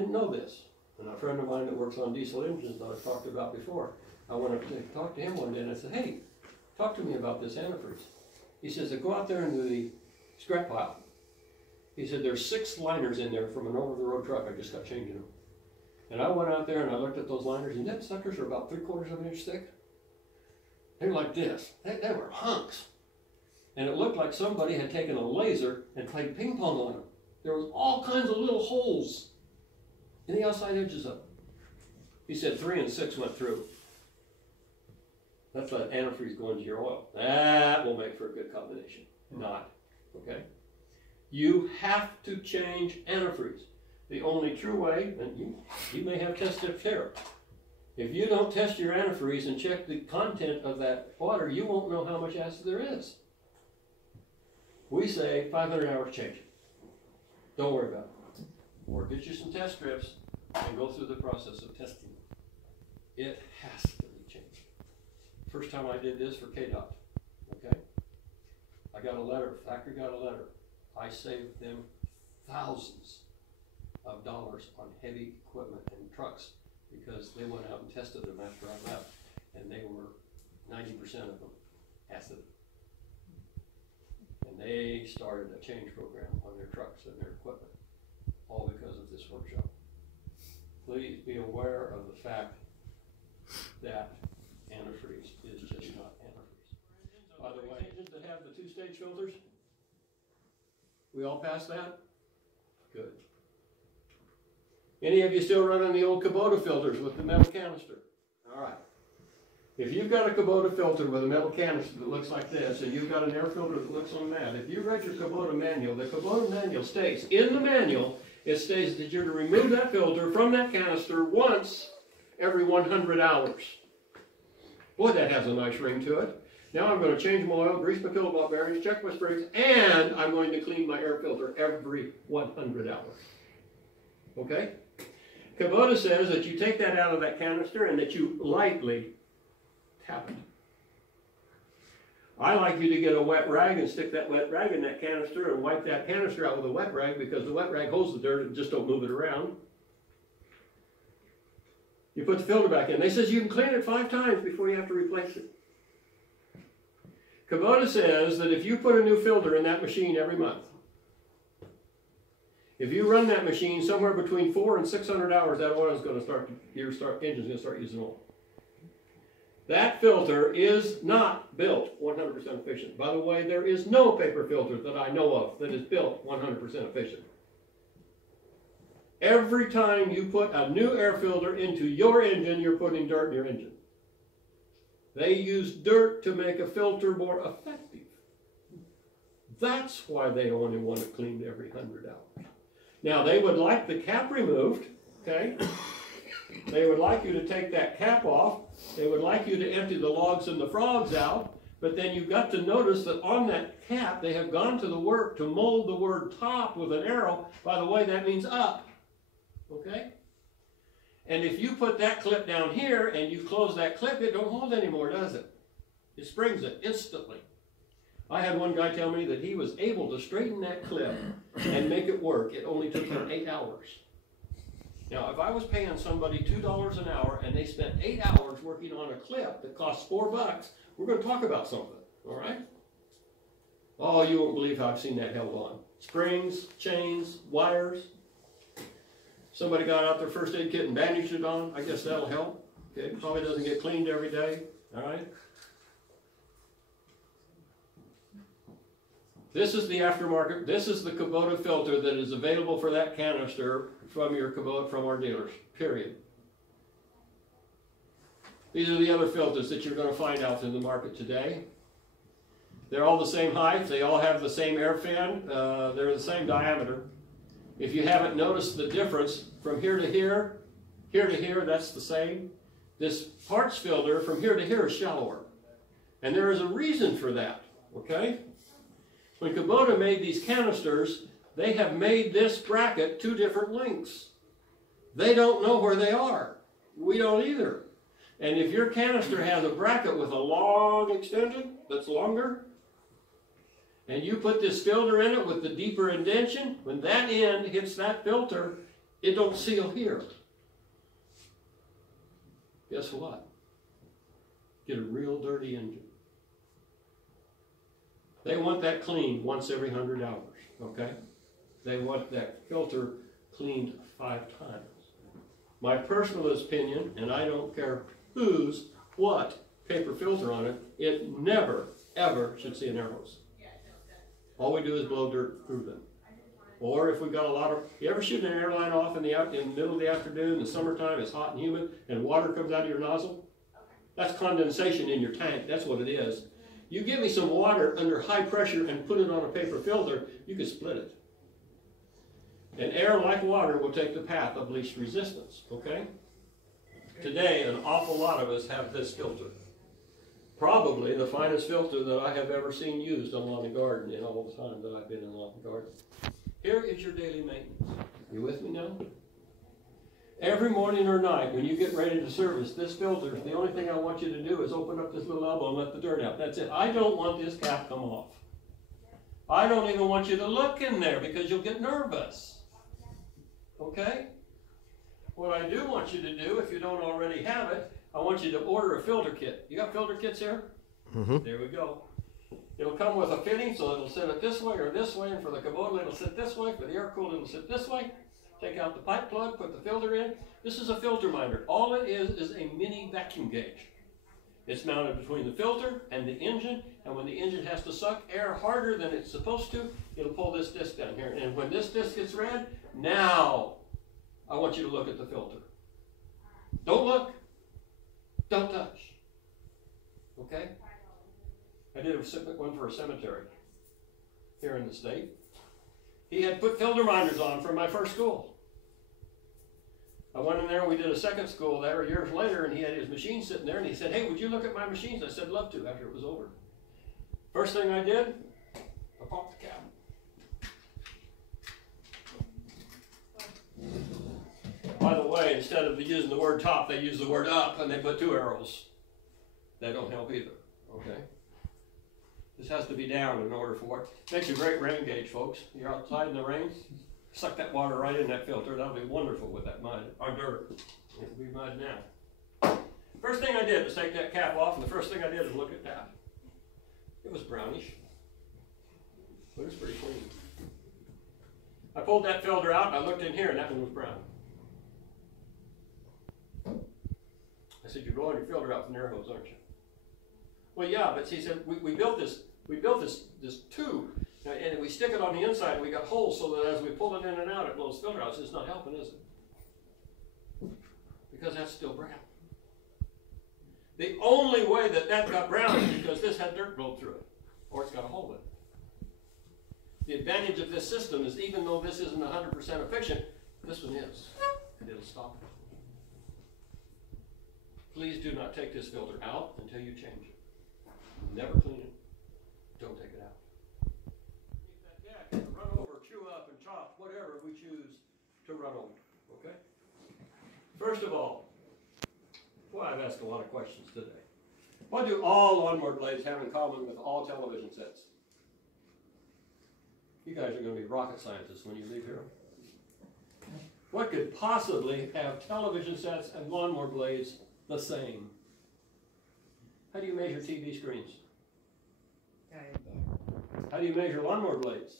didn't know this. And a friend of mine that works on diesel engines that I've talked about before, I went up to talk to him one day and I said, hey, talk to me about this antifreeze. He says, go out there into the scrap pile. He said, there's 6 liners in there from an over-the-road truck. I just got changing them. And I went out there and I looked at those liners, and them suckers are about 3/4 of an inch thick. They were like this. They were hunks. And it looked like somebody had taken a laser and played ping pong on them. There was all kinds of little holes in the outside edges of them. He said 3 and 6 went through. That's like antifreeze going to your oil. That will make for a good combination. Not. Okay? You have to change antifreeze. The only true way, and you may have tested care. If you don't test your antifreeze and check the content of that water, you won't know how much acid there is. We say 500 hours change it. Don't worry about it. Or get you some test strips and go through the process of testing it. It has to be changed. First time I did this for KDOT, okay? I got a letter, factory got a letter. I saved them thousands of dollars on heavy equipment and trucks because they went out and tested them after I left, and they were 90% of them acid. And they started a change program on their trucks and their equipment, all because of this workshop. Please be aware of the fact that antifreeze is just not antifreeze. By the way, engines that have the 2-stage filters, we all passed that? Good. Any of you still running the old Kubota filters with the metal canister? All right. If you've got a Kubota filter with a metal canister that looks like this, and you've got an air filter that looks on that, if you read your Kubota manual, the Kubota manual states, in the manual, it states that you're to remove that filter from that canister once every 100 hours. Boy, that has a nice ring to it. Now I'm going to change my oil, grease my kilowatt bearings, check my springs, and I'm going to clean my air filter every 100 hours. Okay? Kubota says that you take that out of that canister and that you lightly tap it. I like you to get a wet rag and stick that wet rag in that canister and wipe that canister out with a wet rag, because the wet rag holds the dirt and just don't move it around. You put the filter back in. They says you can clean it 5 times before you have to replace it. Kubota says that if you put a new filter in that machine every month, if you run that machine somewhere between 400 and 600 hours, that oil is going to start, your engine's going to start using oil. That filter is not built 100% efficient. By the way, there is no paper filter that I know of that is built 100% efficient. Every time you put a new air filter into your engine, you're putting dirt in your engine. They use dirt to make a filter more effective. That's why they only want it cleaned every 100 hours. Now, they would like the cap removed, okay? They would like you to take that cap off. They would like you to empty the logs and the frogs out. But then you've got to notice that on that cap, they have gone to the work to mold the word top with an arrow. By the way, that means up, okay? And if you put that clip down here and you close that clip, it don't hold anymore, does it? It springs it instantly. I had one guy tell me that he was able to straighten that clip and make it work. It only took him 8 hours. Now, if I was paying somebody $2 an hour and they spent 8 hours working on a clip that costs $4, we're going to talk about something, all right? Oh, you won't believe how I've seen that held on. Springs, chains, wires. Somebody got out their first aid kit and bandaged it on. I guess that'll help. Okay, probably doesn't get cleaned every day, all right? This is the aftermarket. This is the Kubota filter that is available for that canister from your Kubota, from our dealers, period. These are the other filters that you're going to find out in the market today. They're all the same height. They all have the same air fan. They're the same diameter. If you haven't noticed the difference from here to here to here, that's the same. This parts filter from here to here is shallower. And there is a reason for that, okay? When Kubota made these canisters, they have made this bracket 2 different lengths. They don't know where they are. We don't either. And if your canister has a bracket with a long extension that's longer, and you put this filter in it with the deeper indentation, when that end hits that filter, It don't seal here. Guess what? Get a real dirty engine. They want that cleaned once every 100 hours, okay? They want that filter cleaned 5 times. My personal opinion, and I don't care whose, what, paper filter on it, it never, ever should see an air hose. All we do is blow dirt through them. Or if we've got a lot of, you ever shoot an airline off in the middle of the afternoon, in the summertime, it's hot and humid, and water comes out of your nozzle? That's condensation in your tank, that's what it is. You give me some water under high pressure and put it on a paper filter, you can split it. And air, like water, will take the path of least resistance, okay? Today, an awful lot of us have this filter. Probably the finest filter that I have ever seen used on lawn and garden in all the time that I've been in lawn and garden. Here is your daily maintenance. You with me now? Every morning or night when you get ready to service this filter, the only thing I want you to do is open up this little elbow and let the dirt out. That's it. I don't want this cap come off. I don't even want you to look in there because you'll get nervous. Okay? What I do want you to do, if you don't already have it, I want you to order a filter kit. You got filter kits here? Mm-hmm. There we go. It'll come with a fitting, so it'll sit it this way or this way, and for the Kubota it'll sit this way, for the air cooled it'll sit this way. Take out the pipe plug, put the filter in. This is a filter minder. All it is a mini vacuum gauge. It's mounted between the filter and the engine, and when the engine has to suck air harder than it's supposed to, it'll pull this disc down here. And when this disc gets red, now I want you to look at the filter. Don't look. Don't touch. Okay? I did one for a cemetery here in the state. He had put filter minders on from my first school. I went in there and we did a second school there years later, and he had his machine sitting there, and he said, "Hey, would you look at my machines?" I said, "Love to," after it was over. First thing I did, I popped the cap. By the way, instead of using the word top, they use the word up, and they put 2 arrows. That don't help either, okay? This has to be down in order for it. Makes a great rain gauge, folks. You're outside in the rain, suck that water right in that filter. That'll be wonderful with that mud, or dirt. It'll be mud now. First thing I did was take that cap off, and the first thing I did was look at that. It was brownish, but it's pretty clean. I pulled that filter out, and I looked in here, and that one was brown. I said, "You're blowing your filter out with an air hose, aren't you?" "Well, yeah," but he said, we built this tube, and we stick it on the inside, and we got holes so that as we pull it in and out, it blows filter out. So it's not helping, is it? Because that's still brown. The only way that got brown is because this had dirt blown through it, or it's got a hole in it. The advantage of this system is, even though this isn't 100% efficient, this one is, and it'll stop it. Please do not take this filter out until you change it. Never clean it. Don't take it out. Keep that deck, run over, chew up, and chop, whatever we choose to run over, okay? First of all, boy, I've asked a lot of questions today. What do all lawnmower blades have in common with all television sets? You guys are going to be rocket scientists when you leave here. What could possibly have television sets and lawnmower blades the same? How do you measure TV screens? How do you measure lawnmower blades?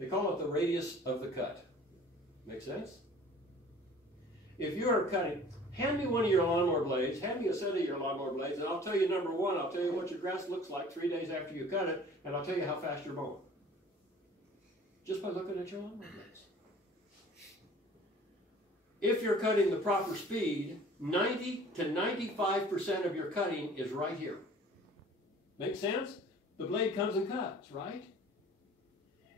They call it the radius of the cut. Make sense? If you are cutting, hand me one of your lawnmower blades, hand me a set of your lawnmower blades, and I'll tell you, number one, I'll tell you what your grass looks like 3 days after you cut it, and I'll tell you how fast you're mowing. Just by looking at your lawnmower blades. If you're cutting the proper speed, 90 to 95% of your cutting is right here. Make sense? The blade comes and cuts, right?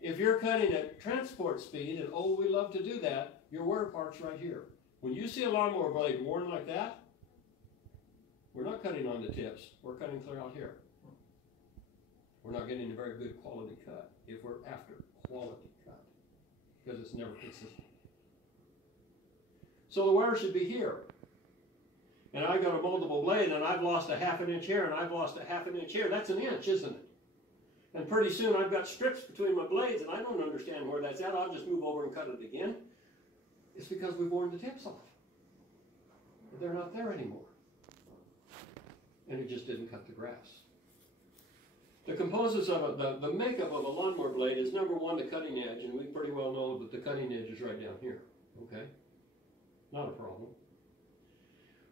If you're cutting at transport speed, and oh, we love to do that, your wear part's right here. When you see a lawnmower blade worn like that, we're not cutting on the tips, we're cutting clear out here. We're not getting a very good quality cut if we're after quality cut, because it's never consistent. So the wear should be here. And I got a moldable blade, and I've lost a 1/2 inch here, and I've lost a 1/2 inch here. That's an inch, isn't it? And pretty soon I've got strips between my blades and I don't understand where that's at. I'll just move over and cut it again. It's because we've worn the tips off. They're not there anymore. And it just didn't cut the grass. The components of it, the makeup of a lawnmower blade is number one, the cutting edge, and we pretty well know that the cutting edge is right down here, okay? Not a problem.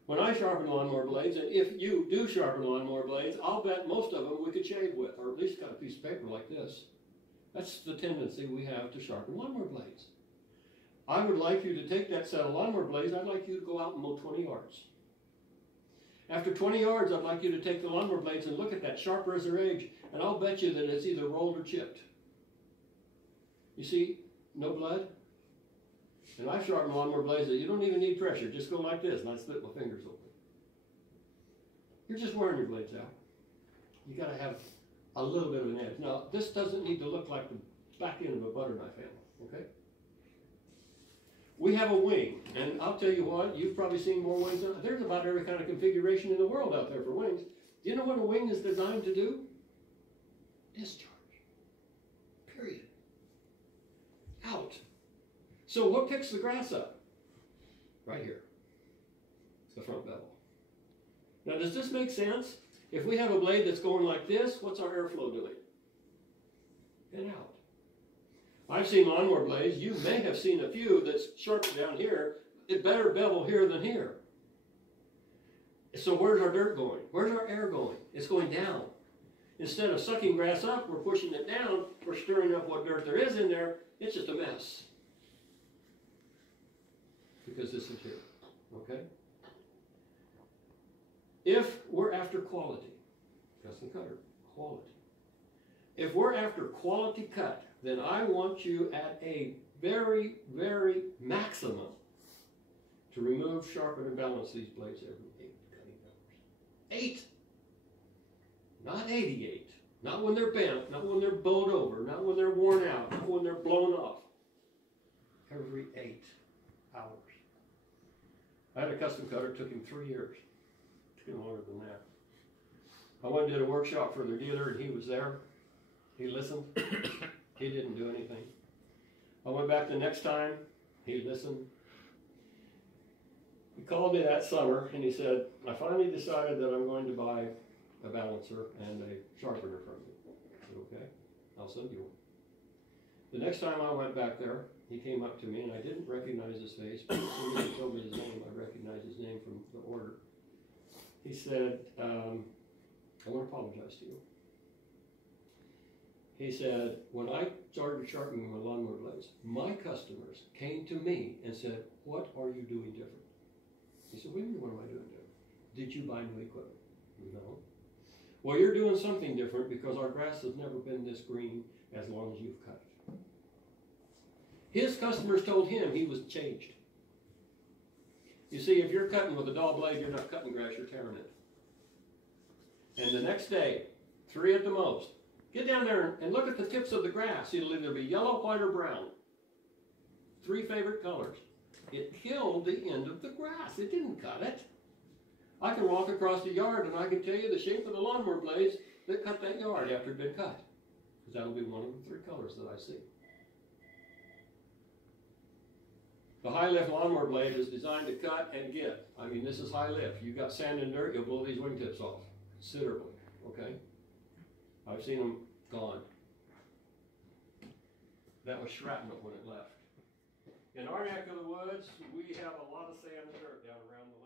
When I sharpen lawnmower blades, and if you do sharpen lawnmower blades, I'll bet most of them we could shave with, or at least cut a piece of paper like this. That's the tendency we have to sharpen lawnmower blades. I would like you to take that set of lawnmower blades, I'd like you to go out and mow 20 yards. After 20 yards, I'd like you to take the lawnmower blades and look at that, sharper as their edge, and I'll bet you that it's either rolled or chipped. You see, no blood? And I've sharpened lawnmower blades that you don't even need pressure. Just go like this, and I split my fingers open. You're just wearing your blades out. You got to have a little bit of an edge. Now, this doesn't need to look like the back end of a butter knife handle, okay? We have a wing, and I'll tell you what, you've probably seen more wings. There's about every kind of configuration in the world out there for wings. Do you know what a wing is designed to do? Discharge. Period. Out. So what picks the grass up? Right here. The front bevel. Now does this make sense? If we have a blade that's going like this, what's our airflow doing? And out. I've seen lawnmower blades, you may have seen a few that's sharp down here, it better bevel here than here. So where's our dirt going? Where's our air going? It's going down. Instead of sucking grass up, we're pushing it down, we're stirring up what dirt there is in there, it's just a mess. Because this is here, okay? If we're after quality, custom cutter, quality. If we're after quality cut, then I want you at a very, very maximum to remove, sharpen, and balance these blades every 8 cutting hours. 8! Not 88. Not when they're bent, not when they're bowed over, not when they're worn out, not when they're blown off. Every 8 hours. I had a custom cutter, it took him 3 years. It took him longer than that. I went and did a workshop for their dealer, and he was there. He listened. He didn't do anything. I went back the next time. He listened. He called me that summer, and he said, I finally decided that I'm going to buy a balancer and a sharpener from you. I said, okay, I'll send you one. The next time I went back there, he came up to me, and I didn't recognize his face, but as soon as he told me his name, I recognized his name from the order. He said, I want to apologize to you. He said, when I started sharpening my lawnmower blades, my customers came to me and said, what are you doing different? He said, what do you mean, what am I doing different? Did you buy new equipment? No. Well, you're doing something different because our grass has never been this green as long as you've cut it. His customers told him he was changed. You see, if you're cutting with a dull blade, you're not cutting grass, you're tearing it. And the next day, 3 at the most, get down there and look at the tips of the grass. It'll either be yellow, white, or brown. 3 favorite colors. It killed the end of the grass. It didn't cut it. I can walk across the yard and I can tell you the shape of the lawnmower blades that cut that yard after it had been cut. Because that'll be one of the 3 colors that I see. The high lift lawnmower blade is designed to cut and get. I mean, this is high lift. You've got sand and dirt, you'll blow these wingtips off considerably, okay? I've seen them gone. That was shrapnel when it left. In our neck of the woods, we have a lot of sand and dirt down around the lake.